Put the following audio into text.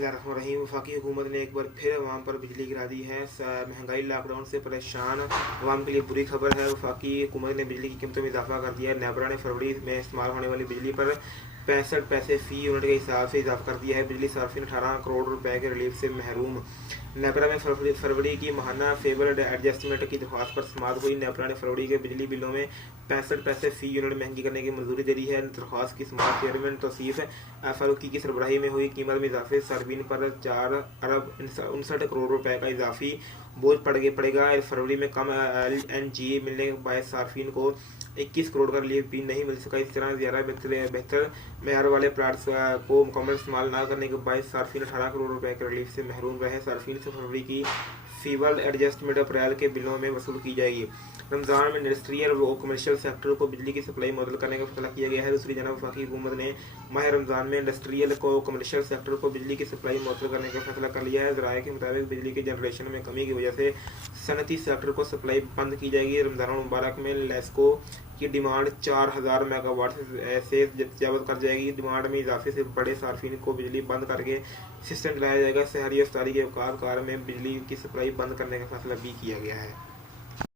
बिस्मिल्लाहिर्रहमानिर्रहीम। वफाकी हुकूमत ने एक बार फिर अवाम पर बिजली गिरा दी है। महंगाई लॉकडाउन से परेशान अवाम के लिए बुरी खबर है। वफाकी हुकूमत ने बिजली की कीमतों में इजाफा कर दिया है। नेबरा ने फरवरी में इस्तेमाल होने वाली बिजली पर 65 पैसे फी यूनिट के हिसाब से इजाफा कर दिया है। बिजली सार्फिन 18 करोड़ रुपए के रिलीफ से महरूम। नेपरा में फरवरी की माहाना फेवर एडजस्टमेंट की दरख्वास्त पर समाअत हुई। नेपरा ने फरवरी के बिजली बिलों में 65 पैसे फी यूनिट महंगी करने की मंजूरी दे दी है। दरख्वास्त की समाअत चेयरमैन तौसीफ फारूकी की सरबराही में हुई। कीमत में इजाफे सार्फिन पर 4 अरब 59 करोड़ रुपए का इजाफी बोझ पड़ेगा। फरवरी में कम LNG मिलने के बायस सार्फिन को 21 करोड़ का रिलीफ भी नहीं मिल सका। इस तरह ज़्यादा बेहतर मैार वाले प्लाट्स को मुकम्मल इस्तेमाल न करने के बायस सार्फिन 18 करोड़ रुपए के रिलीफ से महरूम रहे। सार्फिन से फरवरी की फीवल एडजस्टमेंट अप्रैल के बिलों में वसूल की जाएगी। रमज़ान में इंडस्ट्रियल व कमर्शियल सेक्टर को बिजली की सप्लाई मुअत्तल करने का फैसला किया गया है। दूसरी जानब वफाकी हुकूमत ने माह रमज़ान में इंडस्ट्रियल को कमर्शियल सेक्टर को बिजली की सप्लाई मुअत्तल करने का फैसला कर लिया है। ज़राए के मुताबिक बिजली के जनरेशन में कमी की वजह से सनती सेक्टर को सप्लाई बंद की जाएगी। रमज़ान मुबारक में लेस्को की डिमांड 4000 मेगावाट से तजावज़ कर जाएगी। डिमांड में इजाफे से बड़े सार्फिन को बिजली बंद करके सिस्टम चलाया जाएगा। शहरी अफ्तारी के औकात कार में बिजली की सप्लाई बंद करने का फैसला भी किया गया है।